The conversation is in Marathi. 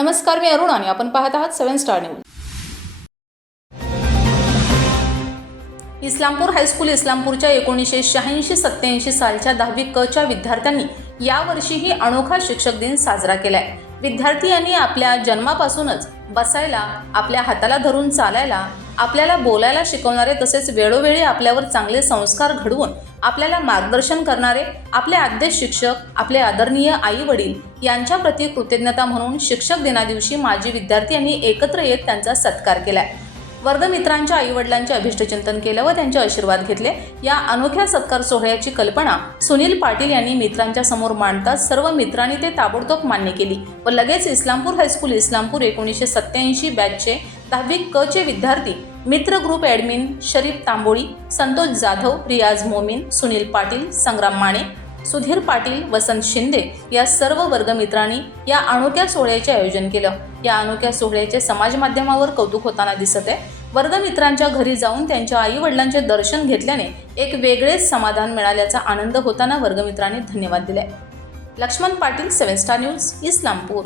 नमस्कार मी अरुण आणि आपण पाहत आहात seven star news. Islampur high school इस्लामपूरच्या एकोणीसशे शहाऐंशी सत्याऐंशी सालच्या दहावी क च्या विद्यार्थ्यांनी यावर्षीही अनोखा शिक्षक दिन साजरा केलाय. विद्यार्थी यांनी आपल्या जन्मापासूनच बसायला आपल्या हाताला धरून चालायला आपल्याला बोलायला शिकवणारे तसेच वेळोवेळी आपल्यावर चांगले संस्कार घडवून आपल्याला मार्गदर्शन करणारे आपले आद्य शिक्षक आपले आदरणीय आई वडील यांच्याप्रती कृतज्ञता म्हणून शिक्षक दिनादिवशी माजी विद्यार्थी यांनी एकत्र येत त्यांचा सत्कार केला वर्गमित्रांच्या आईवडिलांचे अभिष्टचिंतन केलं व त्यांचे आशीर्वाद घेतले. या अनोख्या सत्कार सोहळ्याची कल्पना सुनील पाटील यांनी मित्रांच्या समोर मांडताच सर्व मित्रांनी ते ताबडतोब मान्य केली व लगेच इस्लामपूर हायस्कूल इस्लामपूर एकोणीसशे सत्याऐंशी बॅचचे दहावी क चे विद्यार्थी मित्र ग्रुप ॲडमिन शरीफ तांबोळी संतोष जाधव रियाज मोमीन सुनील पाटील संग्राम माने सुधीर पाटील वसंत शिंदे या सर्व वर्गमित्रांनी या अनोख्या सोहळ्याचे आयोजन केलं. या अनोख्या सोहळ्याचे समाज माध्यमावर कौतुक होताना दिसत आहे. वर्गमित्रांच्या घरी जाऊन त्यांच्या आई वडिलांचे दर्शन घेतल्याने एक वेगळेच समाधान मिळाल्याचा आनंद होताना वर्गमित्रांनी धन्यवाद दिले Laxman Patil seven star news Islampur.